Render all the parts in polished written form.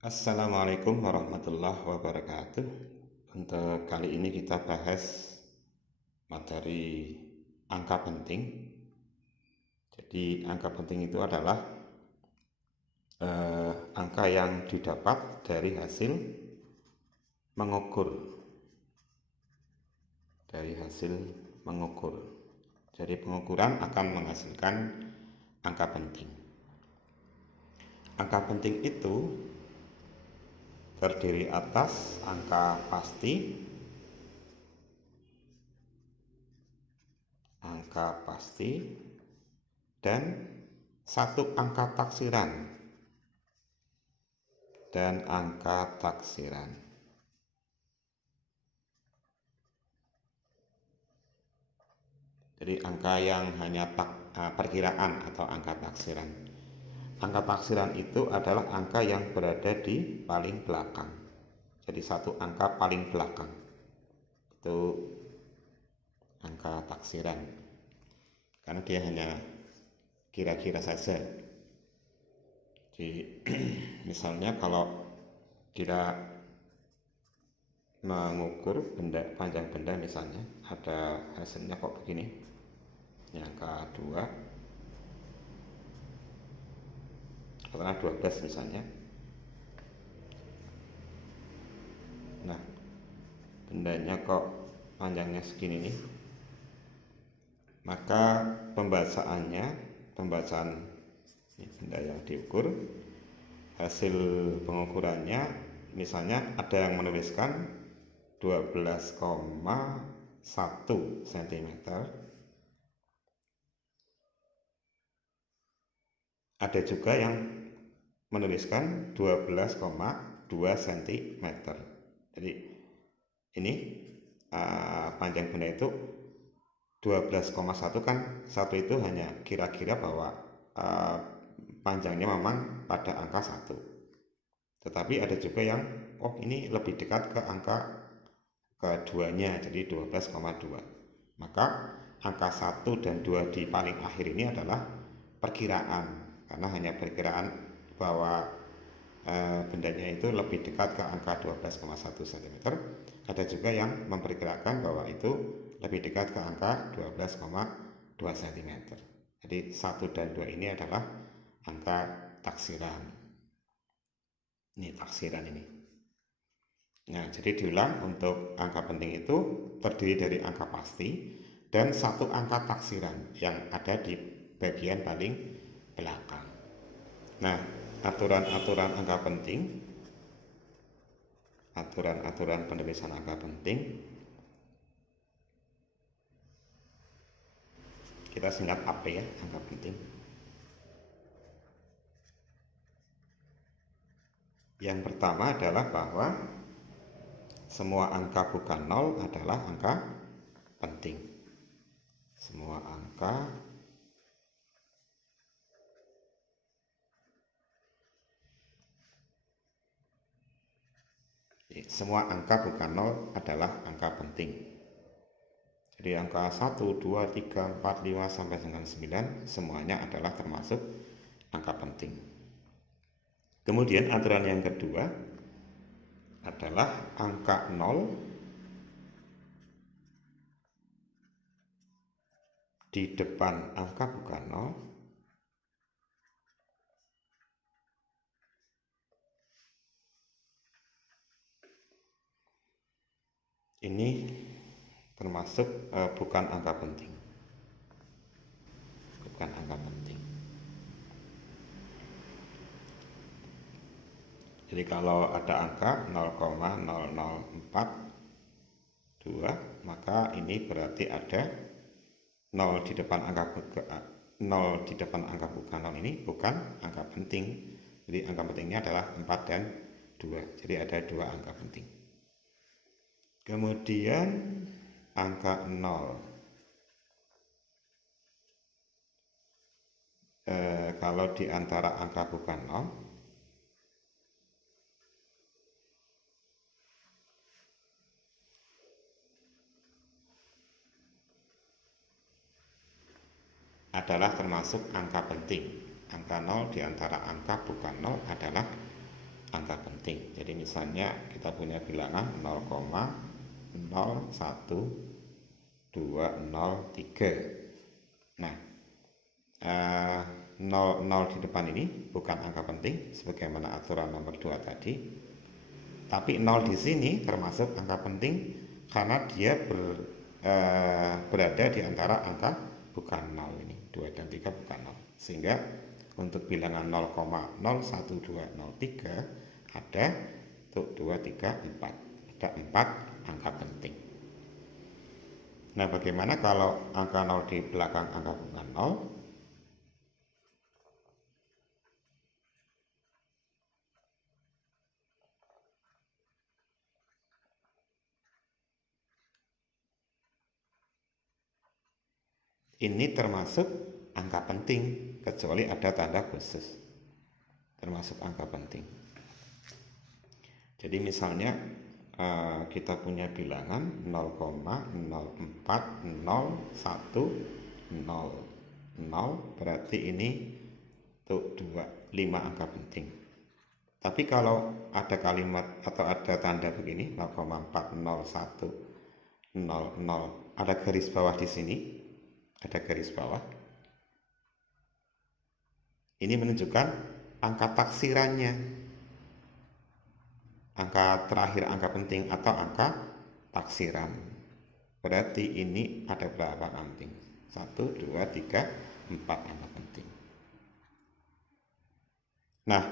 Assalamualaikum warahmatullahi wabarakatuh. Untuk kali ini kita bahas materi angka penting. Jadi angka penting itu adalah angka yang didapat dari hasil mengukur. Jadi pengukuran akan menghasilkan angka penting. Angka penting itu terdiri atas angka pasti, dan satu angka taksiran Jadi angka yang hanya perkiraan atau angka taksiran. Angka taksiran itu adalah angka yang berada di paling belakang. Jadi satu angka paling belakang itu angka taksiran, karena dia hanya kira-kira saja. Jadi misalnya kalau kita mengukur panjang benda, misalnya ada hasilnya kok begini, ini angka 2 karena 12 misalnya. Nah, bendanya kok panjangnya segini nih, maka pembacaan ini benda yang diukur, hasil pengukurannya misalnya ada yang menuliskan 12,1 cm, ada juga yang menuliskan 12,2 cm. Jadi ini panjang benda itu 12,1, kan satu itu hanya kira-kira bahwa panjangnya memang pada angka 1. Tetapi ada juga yang ini lebih dekat ke angka keduanya, jadi 12,2. Maka angka 1 dan 2 di paling akhir ini adalah perkiraan, karena hanya perkiraan bahwa bendanya itu lebih dekat ke angka 12,1 cm. Ada juga yang memperkirakan bahwa itu lebih dekat ke angka 12,2 cm. Jadi 1 dan 2 ini adalah angka taksiran. Ini taksiran ini. Nah, jadi diulang, untuk angka penting itu terdiri dari angka pasti dan satu angka taksiran yang ada di bagian paling belakang. Nah, aturan-aturan penulisan angka penting kita singkat apa ya, angka penting. Yang pertama adalah bahwa semua angka bukan 0 adalah angka penting. Semua angka bukan 0 adalah angka penting. Jadi angka 1, 2, 3, 4, 5 sampai dengan 9 semuanya adalah termasuk angka penting. Kemudian aturan yang kedua adalah angka 0 di depan angka bukan 0 ini termasuk bukan angka penting. Jadi kalau ada angka 0,0042, maka ini berarti ada 0 di depan angka bukan 0 ini bukan angka penting. Jadi angka pentingnya adalah 4 dan 2. Jadi ada 2 angka penting. Kemudian angka 0, kalau di antara angka bukan 0 adalah termasuk angka penting. Angka 0 di antara angka bukan 0 adalah angka penting. Jadi misalnya kita punya bilangan 0,01203. Nah, 0 di depan ini bukan angka penting sebagaimana aturan nomor 2 tadi. Tapi 0 di sini termasuk angka penting karena dia berada di antara angka bukan 0 ini. 2 dan 3 bukan 0. Sehingga untuk bilangan 0,01203 ada 2, 3, 4. Ada 4 angka penting. Nah, bagaimana kalau angka 0 di belakang angka bukan 0? Ini termasuk angka penting, kecuali ada tanda khusus. Termasuk angka penting. Jadi misalnya kita punya bilangan 0,040100, berarti ini tuh 5 angka penting. Tapi kalau ada kalimat atau ada tanda begini 0,40100, ada garis bawah di sini, ada garis bawah. Ini menunjukkan angka taksirannya, angka terakhir angka penting atau angka taksiran. Berarti ini ada berapa angka penting? 1, 2, 3, 4 angka penting. Nah,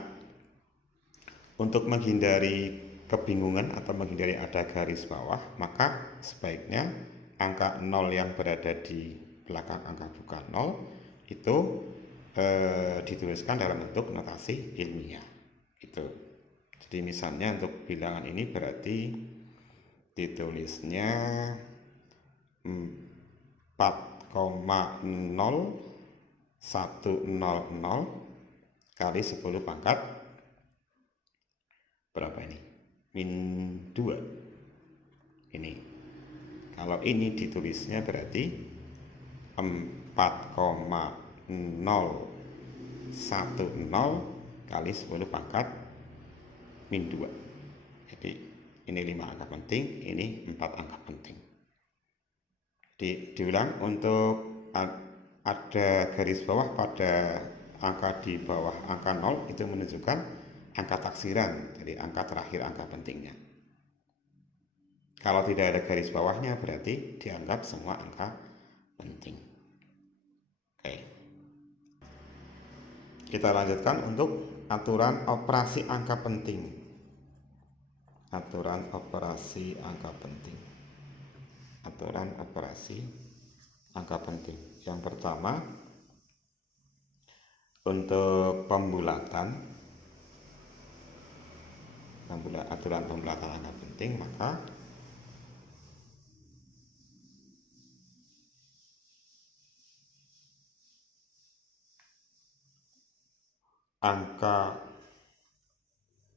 untuk menghindari kebingungan atau menghindari ada garis bawah, maka sebaiknya angka 0 yang berada di belakang angka bukan 0 itu dituliskan dalam bentuk notasi ilmiah. Itu. Jadi misalnya untuk bilangan ini berarti ditulisnya 4,0100 kali 10 pangkat berapa ini? -2. Ini. Kalau ini ditulisnya berarti 4,010 kali 10 pangkat -2. Jadi ini 5 angka penting, ini 4 angka penting. Diulang, untuk ada garis bawah pada angka di bawah angka 0 itu menunjukkan angka taksiran, jadi angka terakhir angka pentingnya. Kalau tidak ada garis bawahnya berarti dianggap semua angka penting. Oke. Kita lanjutkan untuk aturan operasi angka penting. Aturan operasi angka penting. Aturan operasi angka penting. Yang pertama, untuk pembulatan, aturan pembulatan angka penting, maka angka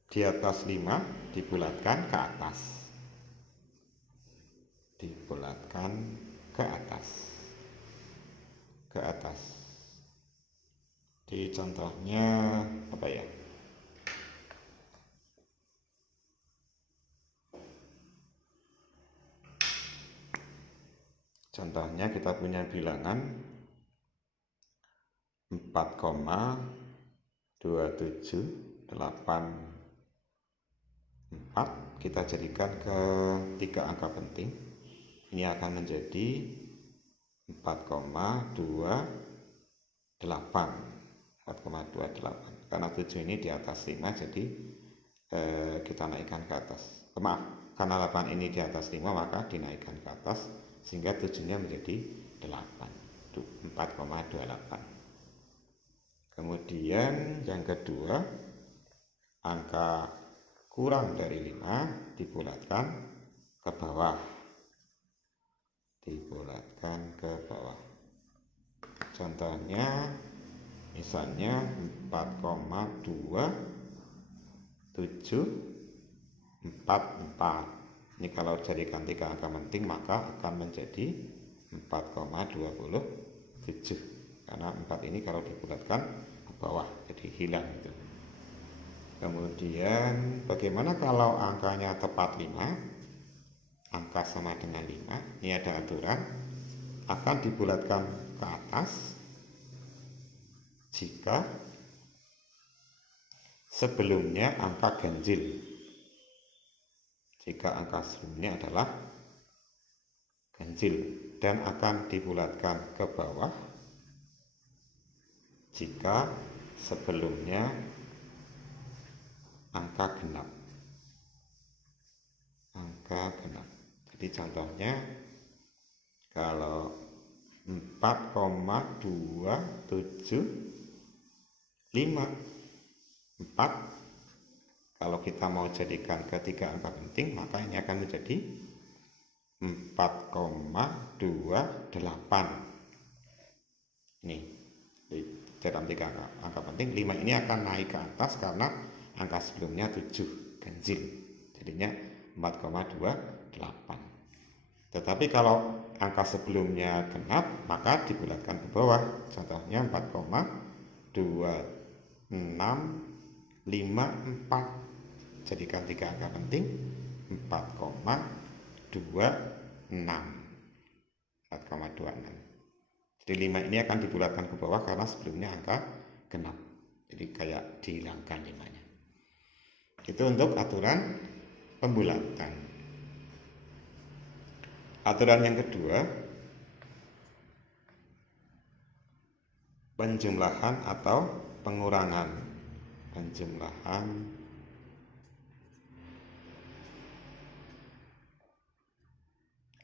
di atas 5 dibulatkan ke atas. Dibulatkan ke atas. Ke atas. Di contohnya apa ya? Contohnya kita punya bilangan 4,2784, kita jadikan ke 3 angka penting. Ini akan menjadi 4,28. Karena 7 ini di atas 5, jadi kita naikkan ke atas. Maaf, karena 8 ini di atas 5, maka dinaikkan ke atas sehingga 7-nya menjadi 8. 4,28. Kemudian yang kedua, angka kurang dari 5 dibulatkan ke bawah. Dibulatkan ke bawah. Contohnya misalnya 4,2744. Ini kalau jadikan 3 angka penting maka akan menjadi 4,27. Karena 4 ini kalau dibulatkan ke bawah jadi hilang itu. Kemudian bagaimana kalau angkanya tepat 5? Angka sama dengan 5. Ini ada aturan, akan dibulatkan ke atas jika sebelumnya angka ganjil. Jika angka sebelumnya adalah ganjil, dan akan dibulatkan ke bawah jika sebelumnya angka genap. Angka genap. Jadi contohnya kalau 4,275 4, kalau kita mau jadikan ketiga angka penting, maka ini akan menjadi 4,28. Ini dalam tiga angka penting, 5 ini akan naik ke atas karena angka sebelumnya 7 ganjil, jadinya 4,28. Tetapi kalau angka sebelumnya genap, maka dibulatkan ke bawah. Contohnya 4,2654. Jadikan tiga angka penting 4,26. Jadi 5 ini akan dibulatkan ke bawah karena sebelumnya angka genap. Jadi kayak dihilangkan 5-nya. Itu untuk aturan pembulatan. Aturan yang kedua, penjumlahan atau pengurangan. Penjumlahan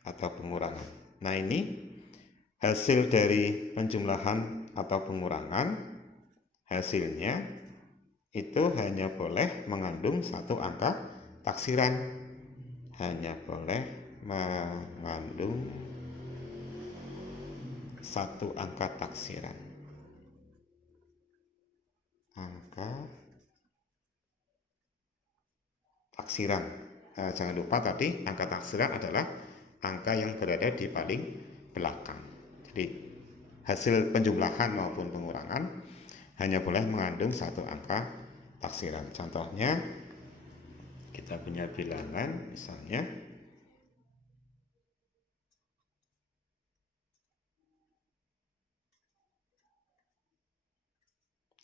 atau pengurangan. Nah, ini hasil dari penjumlahan atau pengurangan, hasilnya itu hanya boleh mengandung satu angka taksiran. Hanya boleh mengandung satu angka taksiran. Angka taksiran. Jangan lupa tadi angka taksiran adalah angka yang berada di paling belakang. Jadi hasil penjumlahan maupun pengurangan hanya boleh mengandung satu angka taksiran. Contohnya kita punya bilangan misalnya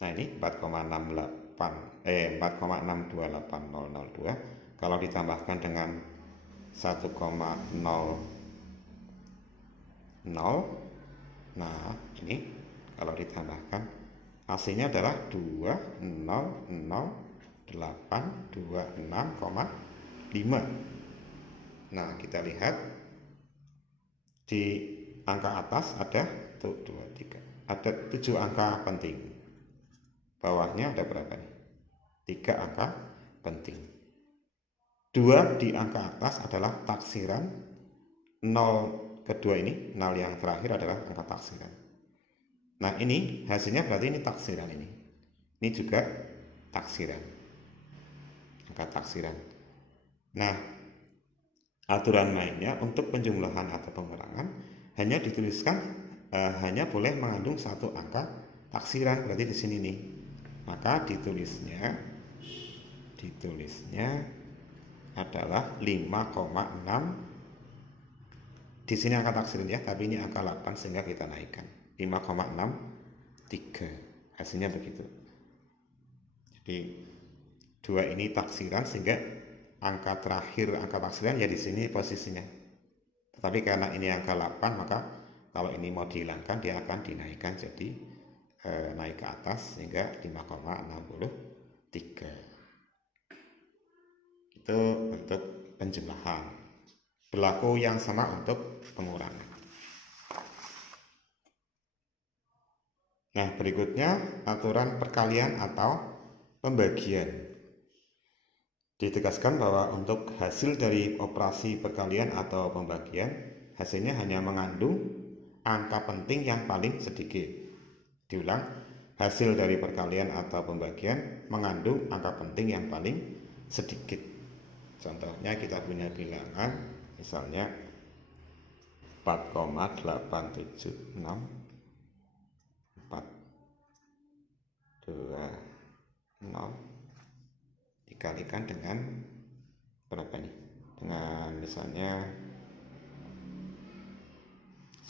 nah ini 4,628002 kalau ditambahkan dengan 1,00. Nah, ini kalau ditambahkan hasilnya adalah 2008226,5. Nah, kita lihat di angka atas ada 2, 3. Ada 7 angka penting. Bawahnya ada berapa nih? 3 angka penting. 2 di angka atas adalah taksiran. 0 kedua ini, 0 yang terakhir adalah angka taksiran. Nah, ini hasilnya berarti ini taksiran ini. Ini juga taksiran. Angka taksiran. Nah, aturan mainnya untuk penjumlahan atau pengurangan hanya dituliskan hanya boleh mengandung satu angka taksiran, berarti di sini nih. Maka ditulisnya adalah 5,6. Di sini angka taksiran ya, tapi ini angka 8 sehingga kita naikkan 5,63. Hasilnya begitu. Jadi 2 ini taksiran sehingga angka terakhir angka taksiran ya di sini posisinya. Tetapi karena ini angka 8, maka kalau ini mau dihilangkan dia akan dinaikkan jadi naik ke atas sehingga 5,63. Itu untuk penjumlahan. Berlaku yang sama untuk pengurangan. Nah, berikutnya aturan perkalian atau pembagian. Ditegaskan bahwa untuk hasil dari operasi perkalian atau pembagian, hasilnya hanya mengandung angka penting yang paling sedikit. Diulang, hasil dari perkalian atau pembagian mengandung angka penting yang paling sedikit. Contohnya kita punya bilangan misalnya 4,876 420 dikalikan dengan berapa nih? Dengan misalnya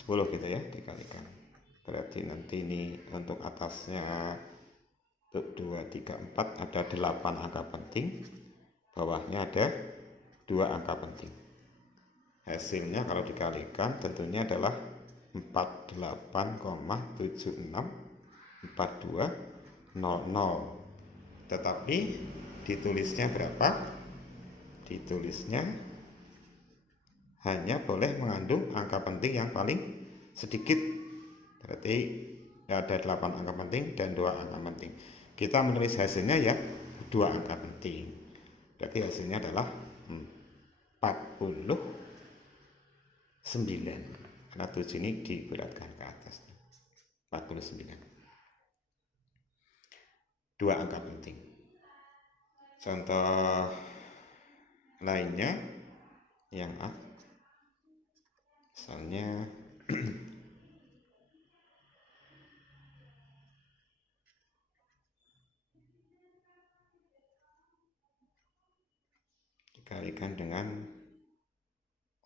10 gitu ya, dikalikan. Berarti nanti ini untuk atasnya untuk 2, 3, 4 ada 8 angka penting, bawahnya ada 2 angka penting. Hasilnya kalau dikalikan tentunya adalah 48,764200. Tetapi ditulisnya berapa? Ditulisnya hanya boleh mengandung angka penting yang paling sedikit. Berarti ada 8 angka penting dan 2 angka penting. Kita menulis hasilnya ya 2 angka penting. Berarti hasilnya adalah 49. Karena 7 ini dibulatkan ke atas. 49. 2 angka penting. Contoh lainnya yang A, misalnya dikalikan dengan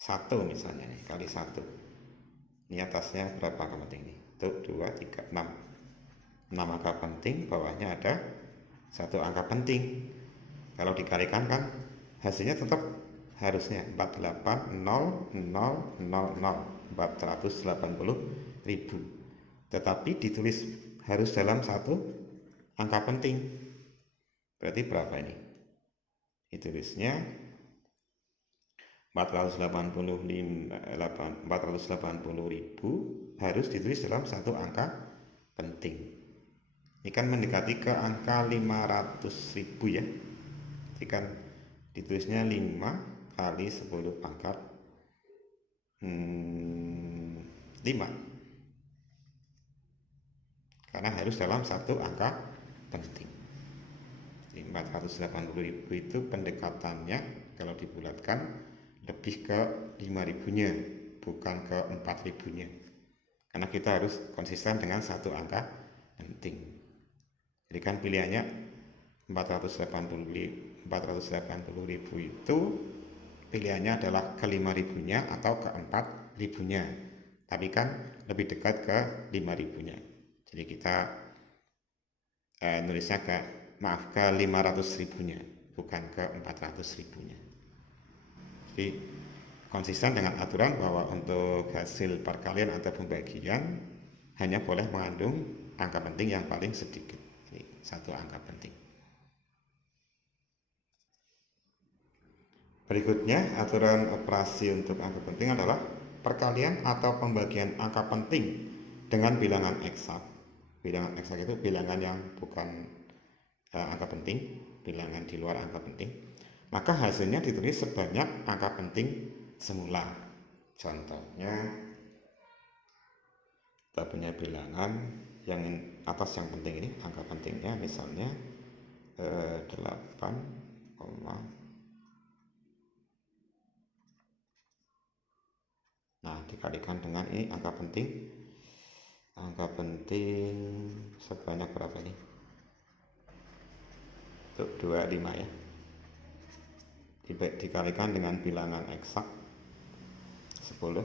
1 misalnya nih, kali 1. Ini atasnya berapa angka penting nih? 2, 3, 6. 6 angka penting, bawahnya ada 1 angka penting. Kalau dikalikan kan hasilnya tetap harusnya 48000 tetapi ditulis harus dalam 1 angka penting. Berarti berapa ini? Ditulisnya 480.000 harus ditulis dalam 1 angka penting. Ini kan mendekati ke angka 500.000 ya. Jadi kan ditulisnya 5 kali 10 pangkat 5. Karena harus dalam 1 angka penting. 480.000 itu pendekatannya kalau dibulatkan lebih ke 5.000-nya, bukan ke 4.000-nya. Karena kita harus konsisten dengan 1 angka penting. Jadi kan pilihannya 480.000 itu pilihannya adalah ke 5.000-nya atau ke 4.000-nya. Tapi kan lebih dekat ke 5.000-nya. Jadi kita nulisnya ke 500.000-nya, bukan ke 400.000-nya. Jadi konsisten dengan aturan bahwa untuk hasil perkalian atau pembagian hanya boleh mengandung angka penting yang paling sedikit. Jadi 1 angka penting. Berikutnya, aturan operasi untuk angka penting adalah perkalian atau pembagian angka penting dengan bilangan eksak. Bilangan eksak itu bilangan yang bukan angka penting, bilangan di luar angka penting. Maka hasilnya ditulis sebanyak angka penting semula. Contohnya, kita punya bilangan yang atas yang penting ini, angka pentingnya misalnya 8, nah dikalikan dengan ini angka penting sebanyak berapa nih? Untuk 25 ya, dikalikan dengan bilangan eksak 10.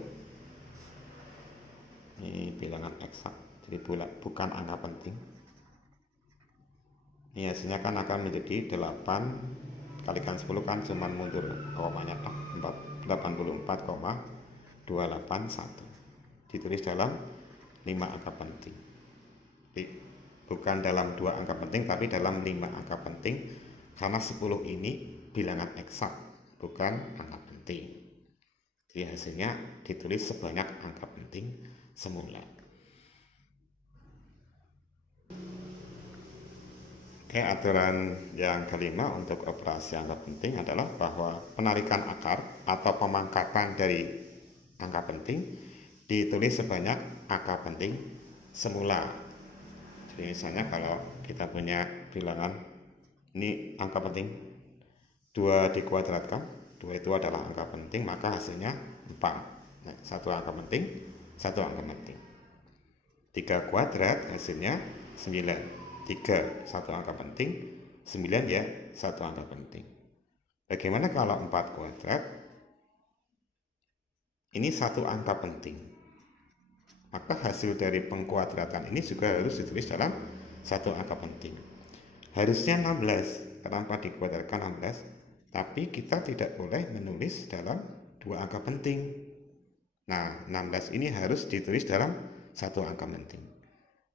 Ini bilangan eksak, jadi bukan angka penting. Ini hasilnya kan akan menjadi 8 kalikan 10 kan cuma mundur komanya 84,281. Ditulis dalam 5 angka penting. Jadi, bukan dalam 2 angka penting tapi dalam 5 angka penting, karena 10 ini bilangan eksak, bukan angka penting. Jadi hasilnya ditulis sebanyak angka penting semula. Oke, aturan yang kelima untuk operasi angka penting adalah bahwa penarikan akar atau pemangkatan dari angka penting ditulis sebanyak angka penting semula. Jadi misalnya kalau kita punya bilangan ini angka penting 2 dikuadratkan, 2 itu adalah angka penting, maka hasilnya 4. Nah, 1 angka penting, 1 angka penting. 3 kuadrat hasilnya 9. 3, 1 angka penting, 9 ya satu angka penting. Bagaimana kalau 4 kuadrat? Ini satu angka penting. Maka hasil dari pengkuadratan ini juga harus ditulis dalam satu angka penting. Harusnya 16, kenapa dikuadratkan 16? Tapi kita tidak boleh menulis dalam dua angka penting. Nah, 16 ini harus ditulis dalam satu angka penting.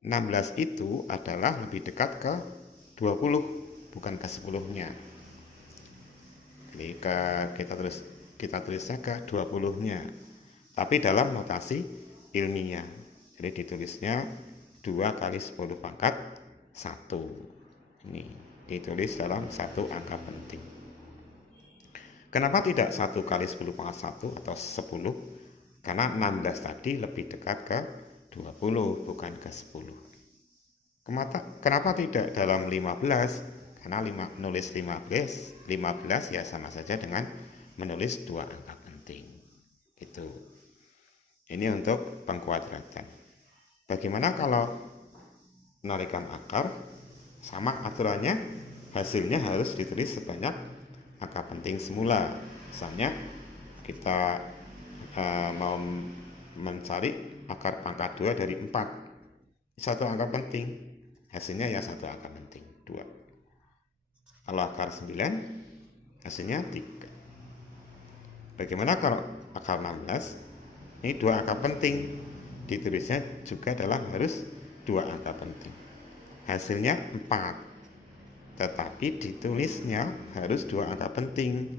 16 itu adalah lebih dekat ke 20, bukan ke 10-nya. Jadi kita tulisnya ke 20-nya. Tapi dalam notasi ilmiah. Jadi ditulisnya 2 kali 10 pangkat 1. Ini ditulis dalam satu angka penting. Kenapa tidak 1 kali 10 pangkat 1 atau 10? Karena 16 tadi lebih dekat ke 20, bukan ke 10. Kenapa tidak dalam 15? Karena menulis 15 ya sama saja dengan menulis dua angka penting. Gitu. Ini untuk pengkuadratan. Bagaimana kalau menarikan akar? Sama aturannya, hasilnya harus ditulis sebanyak angka penting semula. Misalnya kita mau mencari akar pangkat 2 dari 4, satu angka penting, hasilnya ya satu angka penting 2. Kalau akar 9, hasilnya 3. Bagaimana kalau akar 16? Ini dua angka penting, ditulisnya juga dalam harus dua angka penting, hasilnya 4, tetapi ditulisnya harus dua angka penting,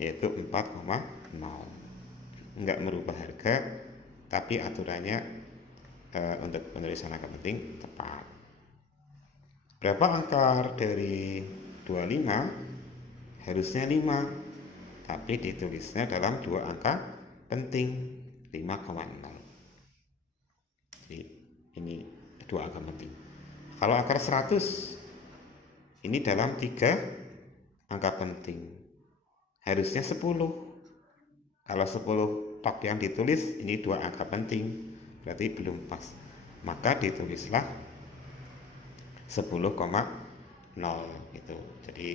yaitu 4,0. Enggak merubah harga, tapi aturannya untuk penulisan angka penting tepat. Berapa akar dari 25? Harusnya 5, tapi ditulisnya dalam dua angka penting, 5,0. Jadi ini dua angka penting. Kalau akar 100, ini dalam 3 angka penting, harusnya 10. Kalau 10 tok yang ditulis ini dua angka penting, berarti belum pas. Maka ditulislah 10,0 gitu. Jadi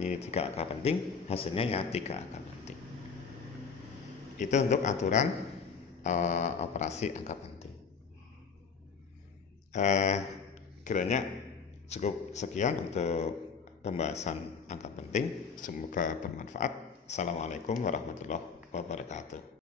ini 3 angka penting, hasilnya ya 3 angka penting. Itu untuk aturan operasi angka penting. Kiranya cukup sekian untuk pembahasan angka penting. Semoga bermanfaat. Assalamualaikum warahmatullahi wabarakatuh.